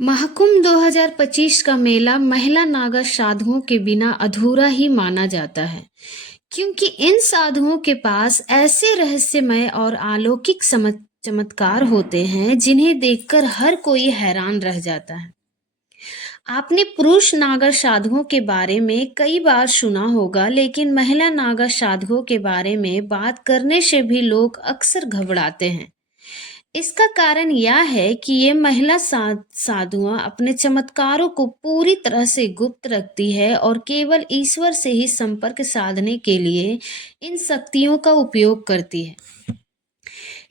महाकुंभ 2025 का मेला महिला नागा साधुओं के बिना अधूरा ही माना जाता है, क्योंकि इन साधुओं के पास ऐसे रहस्यमय और अलौकिक चमत्कार होते हैं जिन्हें देखकर हर कोई हैरान रह जाता है। आपने पुरुष नागा साधुओं के बारे में कई बार सुना होगा, लेकिन महिला नागा साधुओं के बारे में बात करने से भी लोग अक्सर घबराते हैं। इसका कारण यह है कि ये महिला साधुआं अपने चमत्कारों को पूरी तरह से गुप्त रखती है और केवल ईश्वर से ही संपर्क साधने के लिए इन शक्तियों का उपयोग करती है।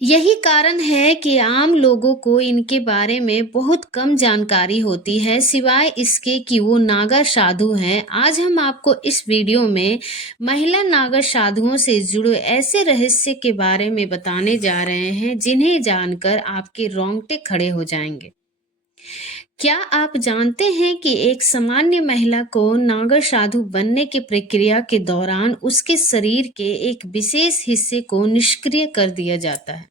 यही कारण है कि आम लोगों को इनके बारे में बहुत कम जानकारी होती है, सिवाय इसके कि वो नागा साधु हैं। आज हम आपको इस वीडियो में महिला नागा साधुओं से जुड़े ऐसे रहस्य के बारे में बताने जा रहे हैं जिन्हें जानकर आपके रोंगटे खड़े हो जाएंगे। क्या आप जानते हैं कि एक सामान्य महिला को नागा साधु बनने की प्रक्रिया के दौरान उसके शरीर के एक विशेष हिस्से को निष्क्रिय कर दिया जाता है,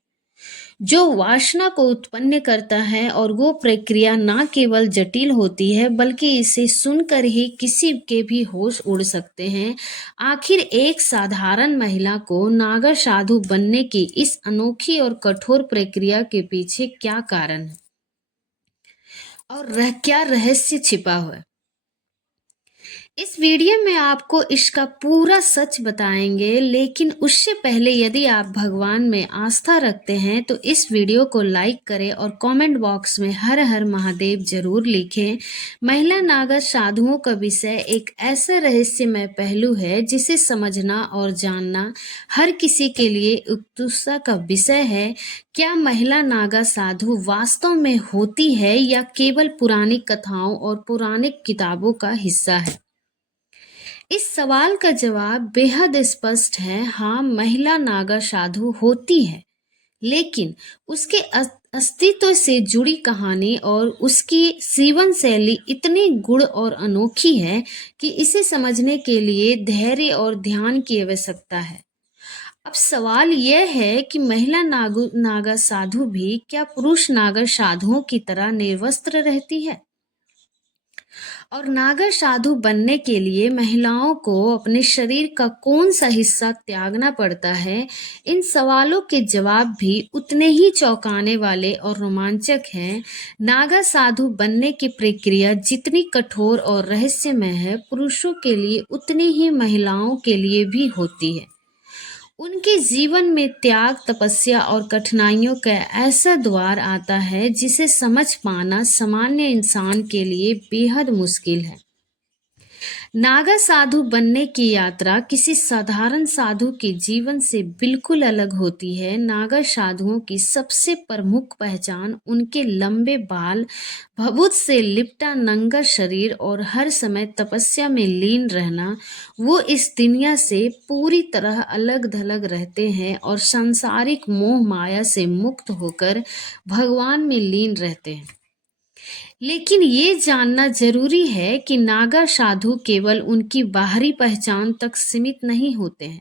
जो वासना को उत्पन्न करता है। और वो प्रक्रिया न केवल जटिल होती है, बल्कि इसे सुनकर ही किसी के भी होश उड़ सकते हैं। आखिर एक साधारण महिला को नागा साधु बनने की इस अनोखी और कठोर प्रक्रिया के पीछे क्या कारण है और क्या रहस्य छिपा हुआ है, इस वीडियो में आपको इसका पूरा सच बताएंगे। लेकिन उससे पहले यदि आप भगवान में आस्था रखते हैं तो इस वीडियो को लाइक करें और कमेंट बॉक्स में हर हर महादेव जरूर लिखें। महिला नागा साधुओं का विषय एक ऐसा रहस्यमय पहलू है जिसे समझना और जानना हर किसी के लिए उत्सुकता का विषय है। क्या महिला नागा साधु वास्तव में होती है या केवल पुरानी कथाओं और पौराणिक किताबों का हिस्सा है? इस सवाल का जवाब बेहद स्पष्ट है। हाँ, महिला नागा साधु होती है, लेकिन उसके अस्तित्व से जुड़ी कहानी और उसकी जीवन शैली इतनी गूढ़ और अनोखी है कि इसे समझने के लिए धैर्य और ध्यान की आवश्यकता है। अब सवाल यह है कि महिला नागा साधु भी क्या पुरुष नागा साधुओं की तरह निर्वस्त्र रहती है? और नागा साधु बनने के लिए महिलाओं को अपने शरीर का कौन सा हिस्सा त्यागना पड़ता है? इन सवालों के जवाब भी उतने ही चौंकाने वाले और रोमांचक हैं। नागा साधु बनने की प्रक्रिया जितनी कठोर और रहस्यमय है, पुरुषों के लिए उतनी ही महिलाओं के लिए भी होती है। उनके जीवन में त्याग, तपस्या और कठिनाइयों का ऐसा द्वार आता है जिसे समझ पाना सामान्य इंसान के लिए बेहद मुश्किल है। नागा साधु बनने की यात्रा किसी साधारण साधु के जीवन से बिल्कुल अलग होती है। नागा साधुओं की सबसे प्रमुख पहचान उनके लंबे बाल, भभूत से लिपटा नंगा शरीर और हर समय तपस्या में लीन रहना। वो इस दुनिया से पूरी तरह अलग थलग रहते हैं और सांसारिक मोह माया से मुक्त होकर भगवान में लीन रहते हैं। लेकिन ये जानना जरूरी है कि नागा साधु केवल उनकी बाहरी पहचान तक सीमित नहीं होते हैं।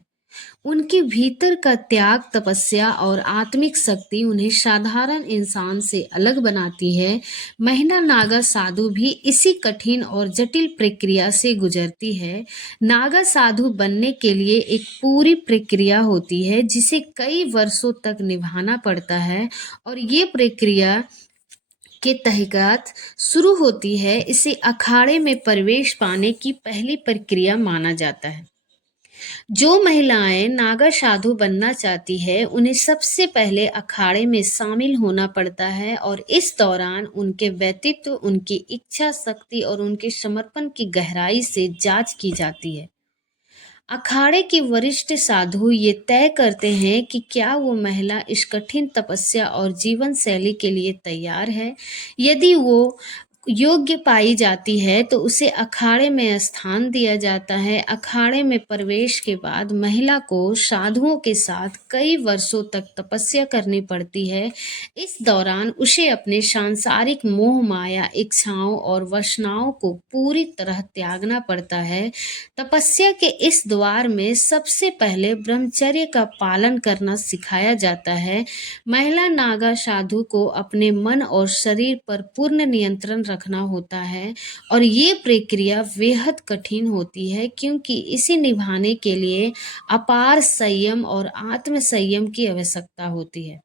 उनके भीतर का त्याग, तपस्या और आत्मिक शक्ति उन्हें साधारण इंसान से अलग बनाती है। महिला नागा साधु भी इसी कठिन और जटिल प्रक्रिया से गुजरती है। नागा साधु बनने के लिए एक पूरी प्रक्रिया होती है जिसे कई वर्षों तक निभाना पड़ता है, और ये प्रक्रिया के तहकीकात शुरू होती है। इसे अखाड़े में प्रवेश पाने की पहली प्रक्रिया माना जाता है। जो महिलाएं नागा साधु बनना चाहती है, उन्हें सबसे पहले अखाड़े में शामिल होना पड़ता है, और इस दौरान उनके व्यक्तित्व, उनकी इच्छा शक्ति और उनके समर्पण की गहराई से जांच की जाती है। अखाड़े के वरिष्ठ साधु ये तय करते हैं कि क्या वो महिला इस कठिन तपस्या और जीवन शैली के लिए तैयार है। यदि वो योग्य पाई जाती है तो उसे अखाड़े में स्थान दिया जाता है। अखाड़े में प्रवेश के बाद महिला को साधुओं के साथ कई वर्षों तक तपस्या करनी पड़ती है। इस दौरान उसे अपने सांसारिक मोह माया इच्छाओं और वासनाओं को पूरी तरह त्यागना पड़ता है। तपस्या के इस द्वार में सबसे पहले ब्रह्मचर्य का पालन करना सिखाया जाता है। महिला नागा साधु को अपने मन और शरीर पर पूर्ण नियंत्रण रखना होता है और ये प्रक्रिया बेहद कठिन होती है क्योंकि इसे निभाने के लिए अपार संयम और आत्म संयम की आवश्यकता होती है।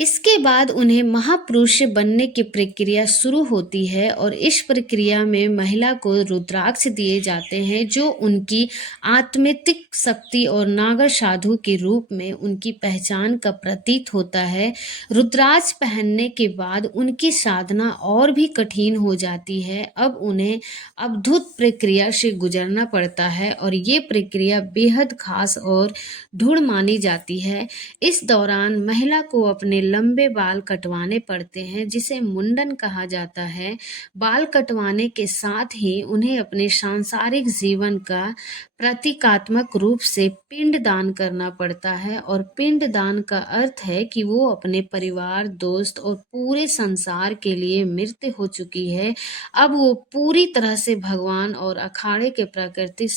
इसके बाद उन्हें महापुरुष बनने की प्रक्रिया शुरू होती है और इस प्रक्रिया में महिला को रुद्राक्ष दिए जाते हैं जो उनकी आत्मिक शक्ति और नागर साधु के रूप में उनकी पहचान का प्रतीक होता है। रुद्राक्ष पहनने के बाद उनकी साधना और भी कठिन हो जाती है। अब उन्हें अद्भुत प्रक्रिया से गुजरना पड़ता है और ये प्रक्रिया बेहद खास और दृढ़ मानी जाती है। इस दौरान महिला को अपने लंबे बाल कटवाने पड़ते हैं जिसे मुंडन कहा जाता है। बाल कटवाने के साथ ही उन्हें अपने सांसारिक जीवन का प्रतीकात्मक रूप से पिंड दान करना पड़ता है और पिंड दान का अर्थ है कि वो अपने परिवार, दोस्त और पूरे संसार के लिए मृत हो चुकी है। अब वो पूरी तरह से भगवान और अखाड़े के प्रकृति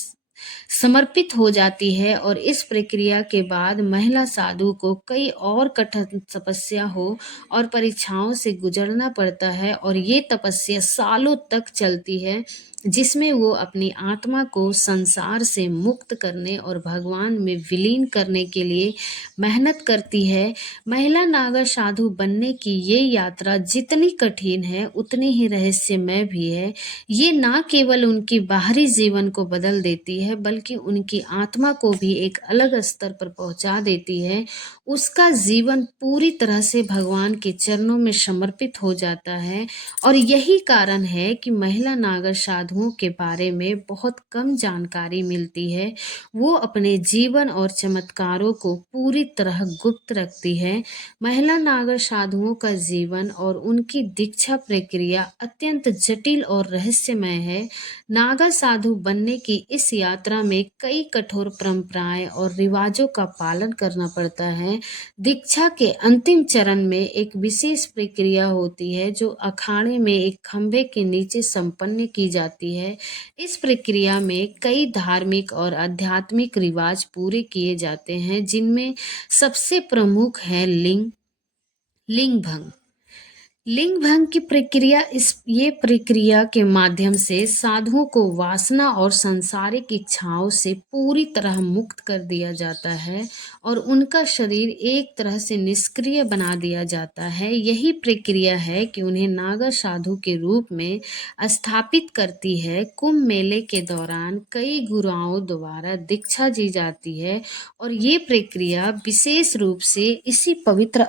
समर्पित हो जाती है और इस प्रक्रिया के बाद महिला साधु को कई और कठिन तपस्या हो और परीक्षाओं से गुजरना पड़ता है और ये तपस्या सालों तक चलती है जिसमें वो अपनी आत्मा को संसार से मुक्त करने और भगवान में विलीन करने के लिए मेहनत करती है। महिला नागा साधु बनने की ये यात्रा जितनी कठिन है उतनी ही रहस्यमय भी है। ये ना केवल उनकी बाहरी जीवन को बदल देती है बल्कि उनकी आत्मा को भी एक अलग स्तर पर पहुंचा देती है। उसका जीवन पूरी तरह से भगवान के चरणों में समर्पित हो जाता है और यही कारण है कि महिला नागर साधुओं के बारे में बहुत कम जानकारी मिलती है। वो अपने जीवन और चमत्कारों को पूरी तरह गुप्त रखती है। महिला नागर साधुओं का जीवन और उनकी दीक्षा प्रक्रिया अत्यंत जटिल और रहस्यमय है। नागा साधु बनने की इस यात्रा में कई कठोर परंपराएं और रिवाजों का पालन करना पड़ता है। दीक्षा के अंतिम चरण में एक विशेष प्रक्रिया होती है जो अखाड़े में एक खंभे के नीचे संपन्न की जाती है। इस प्रक्रिया में कई धार्मिक और आध्यात्मिक रिवाज पूरे किए जाते हैं जिनमें सबसे प्रमुख है लिंग भंग। लिंग भंग की प्रक्रिया ये प्रक्रिया के माध्यम से साधुओं को वासना और सांसारिक इच्छाओं से पूरी तरह मुक्त कर दिया जाता है और उनका शरीर एक तरह से निष्क्रिय बना दिया जाता है। यही प्रक्रिया है कि उन्हें नागा साधु के रूप में स्थापित करती है। कुंभ मेले के दौरान कई गुरुओं द्वारा दीक्षा दी जाती है और ये प्रक्रिया विशेष रूप से इसी पवित्र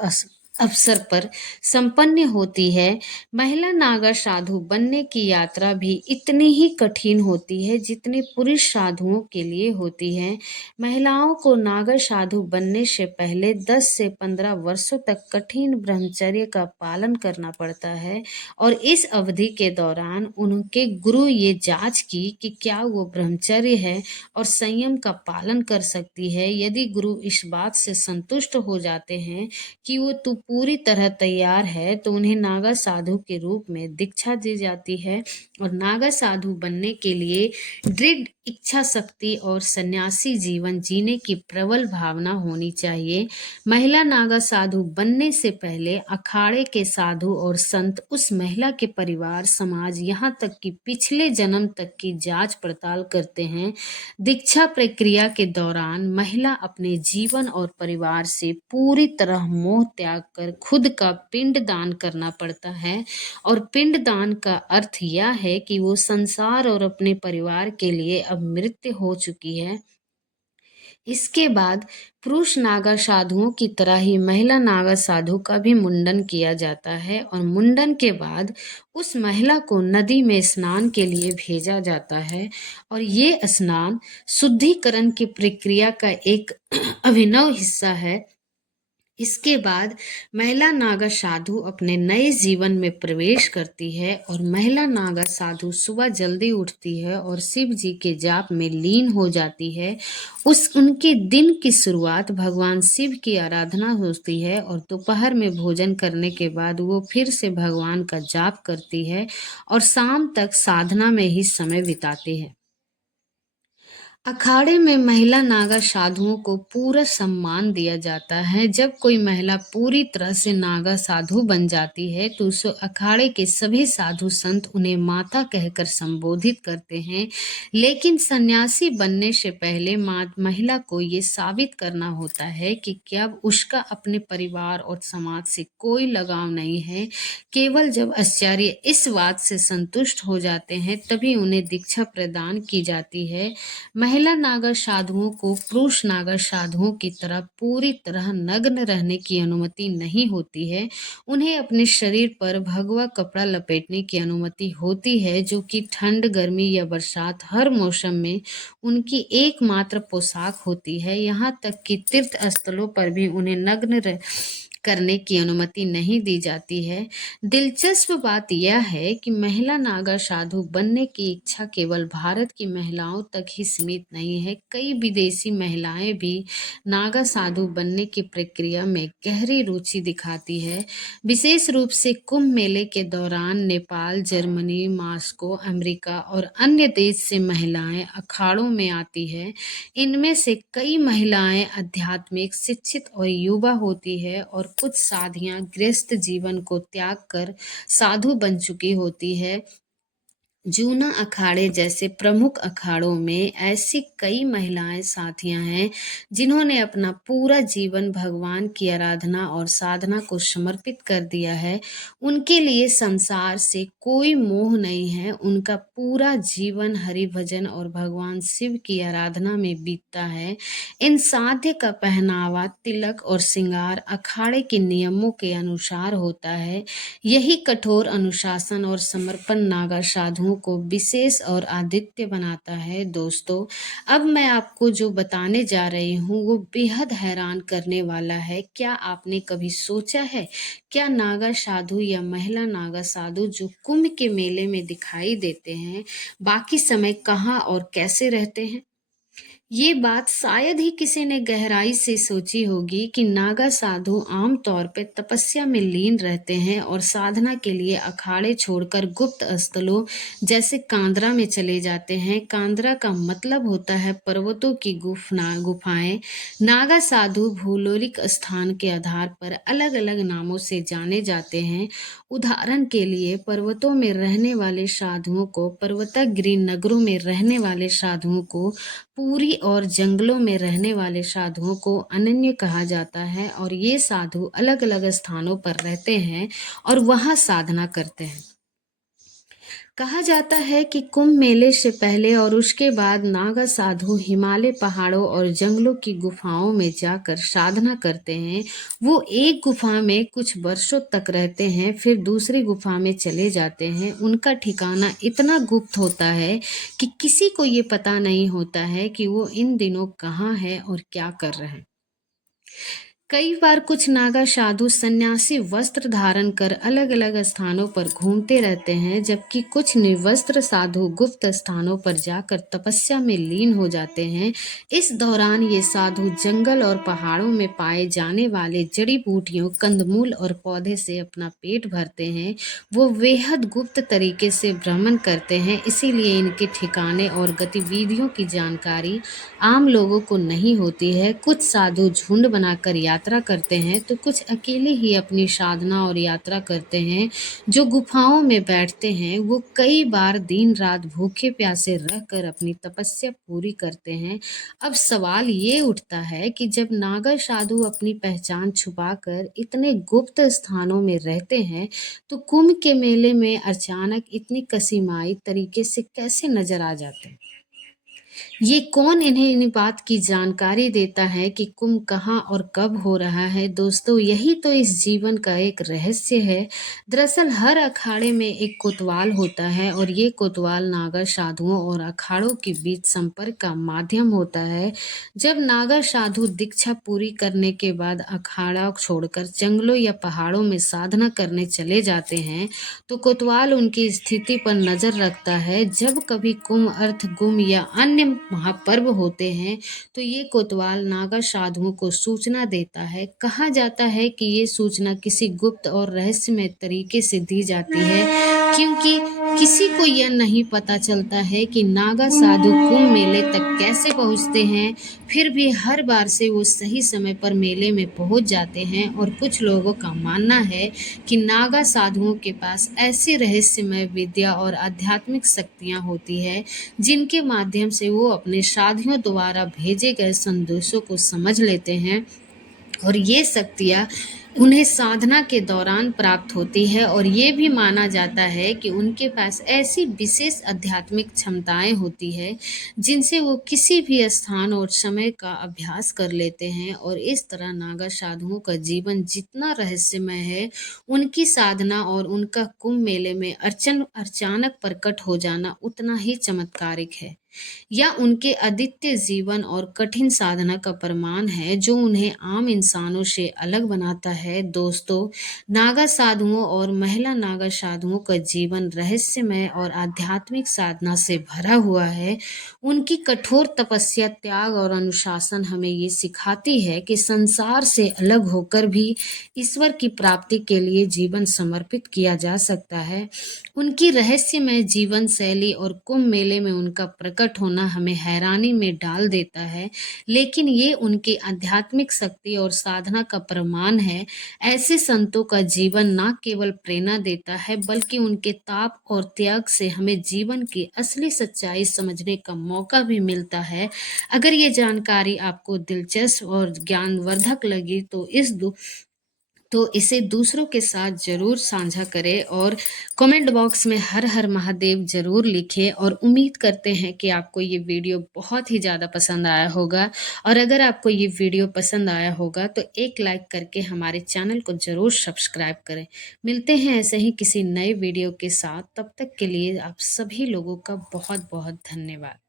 अवसर पर संपन्न होती है। महिला नागा साधु बनने की यात्रा भी इतनी ही कठिन होती है जितनी पुरुष साधुओं के लिए होती है। महिलाओं को नागा साधु बनने से पहले 10 से 15 वर्षों तक कठिन ब्रह्मचर्य का पालन करना पड़ता है और इस अवधि के दौरान उनके गुरु ये जांच की कि क्या वो ब्रह्मचर्य है और संयम का पालन कर सकती है। यदि गुरु इस बात से संतुष्ट हो जाते हैं कि वो पूरी तरह तैयार है तो उन्हें नागा साधु के रूप में दीक्षा दी जाती है और नागा साधु बनने के लिए दृढ़ इच्छा शक्ति और सन्यासी जीवन जीने की प्रबल भावना होनी चाहिए। महिला नागा साधु बनने से पहले अखाड़े के साधु और संत उस महिला के परिवार, समाज, यहाँ तक कि पिछले जन्म तक की जांच पड़ताल करते हैं। दीक्षा प्रक्रिया के दौरान महिला अपने जीवन और परिवार से पूरी तरह मोह त्याग कर खुद का पिंड दान करना पड़ता है और पिंड दान का अर्थ यह है कि वो संसार और अपने परिवार के लिए अब मृत हो चुकी है। इसके बाद पुरुष नागा साधुओं की तरह ही महिला नागा साधु का भी मुंडन किया जाता है और मुंडन के बाद उस महिला को नदी में स्नान के लिए भेजा जाता है और ये स्नान शुद्धिकरण की प्रक्रिया का एक अभिनव हिस्सा है। इसके बाद महिला नागा साधु अपने नए जीवन में प्रवेश करती है और महिला नागा साधु सुबह जल्दी उठती है और शिव जी के जाप में लीन हो जाती है। उस उनके दिन की शुरुआत भगवान शिव की आराधना होती है और दोपहर में भोजन करने के बाद वो फिर से भगवान का जाप करती है और शाम तक साधना में ही समय बिताती है। अखाड़े में महिला नागा साधुओं को पूरा सम्मान दिया जाता है। जब कोई महिला पूरी तरह से नागा साधु बन जाती है तो उस अखाड़े के सभी साधु संत उन्हें माता कहकर संबोधित करते हैं। लेकिन सन्यासी बनने से पहले महिला को ये साबित करना होता है कि अब उसका अपने परिवार और समाज से कोई लगाव नहीं है। केवल जब आचार्य इस बात से संतुष्ट हो जाते हैं तभी उन्हें दीक्षा प्रदान की जाती है। महिला नागा साधुओं को पुरुष नागा साधुओं की तरह पूरी तरह नग्न रहने की अनुमति नहीं होती है। उन्हें अपने शरीर पर भगवा कपड़ा लपेटने की अनुमति होती है, जो कि ठंड, गर्मी या बरसात हर मौसम में उनकी एकमात्र पोशाक होती है। यहाँ तक कि तीर्थ स्थलों पर भी उन्हें नग्न करने की अनुमति नहीं दी जाती है। दिलचस्प बात यह है कि महिला नागा साधु बनने की इच्छा केवल भारत की महिलाओं तक ही सीमित नहीं है। कई विदेशी महिलाएं भी नागा साधु बनने की प्रक्रिया में गहरी रुचि दिखाती है। विशेष रूप से कुंभ मेले के दौरान नेपाल, जर्मनी, मॉस्को, अमेरिका और अन्य देश से महिलाएं अखाड़ों में आती है। इनमें से कई महिलाएं आध्यात्मिक, शिक्षित और युवा होती है और कुछ साधियां गृहस्थ जीवन को त्याग कर साधु बन चुकी होती है। जूना अखाड़े जैसे प्रमुख अखाड़ों में ऐसी कई महिलाएं साथियां हैं जिन्होंने अपना पूरा जीवन भगवान की आराधना और साधना को समर्पित कर दिया है। उनके लिए संसार से कोई मोह नहीं है। उनका पूरा जीवन हरि भजन और भगवान शिव की आराधना में बीतता है। इन साध्य का पहनावा, तिलक और श्रृंगार अखाड़े के नियमों के अनुसार होता है। यही कठोर अनुशासन और समर्पण नागा साधुओं को विशेष और आदित्य बनाता है। दोस्तों, अब मैं आपको जो बताने जा रही हूँ वो बेहद हैरान करने वाला है। क्या आपने कभी सोचा है, क्या नागा साधु या महिला नागा साधु जो कुंभ के मेले में दिखाई देते हैं, बाकी समय कहाँ और कैसे रहते हैं? ये बात शायद ही किसी ने गहराई से सोची होगी कि नागा साधु आम तौर पे तपस्या में लीन रहते हैं और साधना के लिए अखाड़े छोड़कर गुप्त स्थलों जैसे कांद्रा में चले जाते हैं। कांद्रा का मतलब होता है पर्वतों की गुफाएं। नागा साधु भौगोलिक स्थान के आधार पर अलग अलग नामों से जाने जाते हैं। उदाहरण के लिए पर्वतों में रहने वाले साधुओं को पर्वतागिरि, नगरों में रहने वाले साधुओं को पूरी और जंगलों में रहने वाले साधुओं को अनन्य कहा जाता है। और ये साधु अलग अलग स्थानों पर रहते हैं और वहां साधना करते हैं। कहा जाता है कि कुंभ मेले से पहले और उसके बाद नागा साधु हिमालय पहाड़ों और जंगलों की गुफाओं में जाकर साधना करते हैं। वो एक गुफा में कुछ वर्षों तक रहते हैं, फिर दूसरी गुफा में चले जाते हैं। उनका ठिकाना इतना गुप्त होता है कि किसी को ये पता नहीं होता है कि वो इन दिनों कहाँ है और क्या कर रहे हैं। कई बार कुछ नागा साधु सन्यासी वस्त्र धारण कर अलग अलग स्थानों पर घूमते रहते हैं, जबकि कुछ निर्वस्त्र साधु गुप्त स्थानों पर जाकर तपस्या में लीन हो जाते हैं। इस दौरान ये साधु जंगल और पहाड़ों में पाए जाने वाले जड़ी बूटियों, कंदमूल और पौधे से अपना पेट भरते हैं। वो बेहद गुप्त तरीके से भ्रमण करते हैं, इसीलिए इनके ठिकाने और गतिविधियों की जानकारी आम लोगों को नहीं होती है। कुछ साधु झुंड बनाकर यात्रा करते हैं तो कुछ अकेले ही अपनी साधना और यात्रा करते हैं। जो गुफाओं में बैठते हैं वो कई बार दिन रात भूखे प्यासे रहकर अपनी तपस्या पूरी करते हैं। अब सवाल ये उठता है कि जब नागा साधु अपनी पहचान छुपाकर इतने गुप्त स्थानों में रहते हैं तो कुंभ के मेले में अचानक इतनी कसीमाई तरीके से कैसे नजर आ जाते हैं? ये कौन इन्हें इन बात की जानकारी देता है कि कुंभ कहाँ और कब हो रहा है? दोस्तों, यही तो इस जीवन का एक रहस्य है। दरअसल हर अखाड़े में एक कोतवाल होता है और ये कोतवाल नागा साधुओं और अखाड़ों के बीच संपर्क का माध्यम होता है। जब नागा साधु दीक्षा पूरी करने के बाद अखाड़ा छोड़कर जंगलों या पहाड़ों में साधना करने चले जाते हैं, तो कोतवाल उनकी स्थिति पर नजर रखता है। जब कभी कुंभ अर्थ गुम या अन्य महापर्व होते हैं, तो ये कोतवाल नागा साधुओं को सूचना देता है। कहा जाता है कि ये सूचना किसी गुप्त और रहस्यमय तरीके से दी जाती है, क्योंकि किसी को यह नहीं पता चलता है कि नागा साधु कुंभ मेले तक कैसे पहुंचते हैं। फिर भी हर बार से वो सही समय पर मेले में पहुंच जाते हैं और कुछ लोगों का मानना है कि नागा साधुओं के पास ऐसी रहस्यमय विद्या और आध्यात्मिक शक्तियां होती है, जिनके माध्यम से वो अपने साथियों द्वारा भेजे गए संदेशों को समझ लेते हैं और ये शक्तियाँ उन्हें साधना के दौरान प्राप्त होती है। और ये भी माना जाता है कि उनके पास ऐसी विशेष आध्यात्मिक क्षमताएं होती है, जिनसे वो किसी भी स्थान और समय का अभ्यास कर लेते हैं। और इस तरह नागा साधुओं का जीवन जितना रहस्यमय है, उनकी साधना और उनका कुंभ मेले में अचानक प्रकट हो जाना उतना ही चमत्कारिक है। या उनके अद्वितीय जीवन और कठिन साधना का प्रमाण है, जो उन्हें आम इंसानों से अलग बनाता है। दोस्तों, नागा साधुओं और महिला नागा साधुओं का जीवन रहस्यमय और आध्यात्मिक साधना से भरा हुआ है। उनकी कठोर तपस्या, त्याग और अनुशासन हमें ये सिखाती है कि संसार से अलग होकर भी ईश्वर की प्राप्ति के लिए जीवन समर्पित किया जा सकता है। उनकी रहस्यमय जीवन शैली और कुंभ मेले में उनका प्रकट होना हमें हैरानी में डाल देता है, लेकिन ये उनकी आध्यात्मिक शक्ति और साधना का प्रमाण है। ऐसे संतों का जीवन न केवल प्रेरणा देता है, बल्कि उनके ताप और त्याग से हमें जीवन की असली सच्चाई समझने का मौका भी मिलता है। अगर ये जानकारी आपको दिलचस्प और ज्ञानवर्धक लगी, तो इसे दूसरों के साथ ज़रूर साझा करें और कमेंट बॉक्स में हर हर महादेव ज़रूर लिखें। और उम्मीद करते हैं कि आपको ये वीडियो बहुत ही ज़्यादा पसंद आया होगा। और अगर आपको ये वीडियो पसंद आया होगा तो एक लाइक करके हमारे चैनल को ज़रूर सब्सक्राइब करें। मिलते हैं ऐसे ही किसी नए वीडियो के साथ। तब तक के लिए आप सभी लोगों का बहुत बहुत धन्यवाद।